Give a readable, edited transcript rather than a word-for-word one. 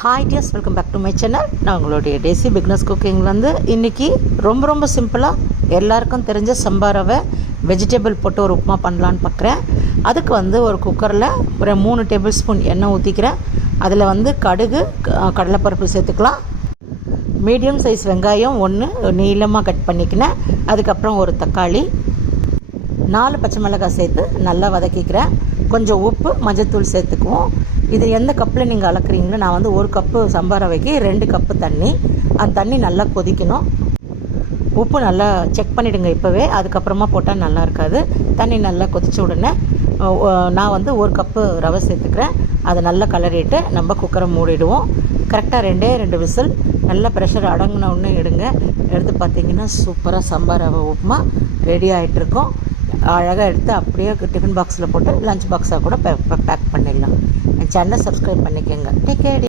Hi dears, welcome back to my channel. நான் உங்களுடைய daisy bigness குக்கிங்லேருந்து இன்றைக்கி ரொம்ப சிம்பிளாக எல்லாருக்கும் தெரிஞ்ச சம்பா ரவை வெஜிடபிள் போட்டு ஒரு உப்புமா பண்ணலான்னு பார்க்குறேன். அதுக்கு ஒரு குக்கரில் ஒரு 3 டேபிள் ஸ்பூன் எண்ணெய் ஊற்றிக்கிறேன். அதில் கடுகு, கடலைப்பருப்பு சேர்த்துக்கலாம். மீடியம் சைஸ் வெங்காயம் 1 நீளமாக கட் பண்ணிக்கினேன். அதுக்கப்புறம் ஒரு தக்காளி, 4 பச்சை மிளகாய் சேர்த்து நல்லா வதக்கிக்கிறேன். கொஞ்சம் உப்பு, மஞ்சத்தூள் சேர்த்துக்குவோம். இது எந்த கப்பில் நீங்கள் அளக்குறீங்களோ, நான் 1 கப்பு சம்பா ரவைக்கு 2 கப்பு தண்ணி. அந்த தண்ணி நல்லா கொதிக்கணும். உப்பு நல்லா செக் பண்ணிவிடுங்க இப்போவே, அதுக்கப்புறமா போட்டால் நல்லா இருக்காது. தண்ணி நல்லா கொதிச்ச உடனே நான் 1 கப்பு ரவை சேர்த்துக்கிறேன். அதை நல்லா கலரிட்டு நம்ம குக்கரை மூடிடுவோம். கரெக்டாக 2 விசில் நல்லா ப்ரெஷர் அடங்கின உடனே எடுங்க. எடுத்து பார்த்தீங்கன்னா சூப்பராக சம்பா ரவை உப்புமா ரெடி ஆகிட்டுருக்கோம். அழகாக எடுத்து அப்படியே டிஃபன் பாக்ஸில் போட்டு லஞ்ச் பாக்ஸாக கூட பேக் பண்ணிடலாம். என் சேனலை சப்ஸ்கிரைப் பண்ணிக்கோங்க. Take care.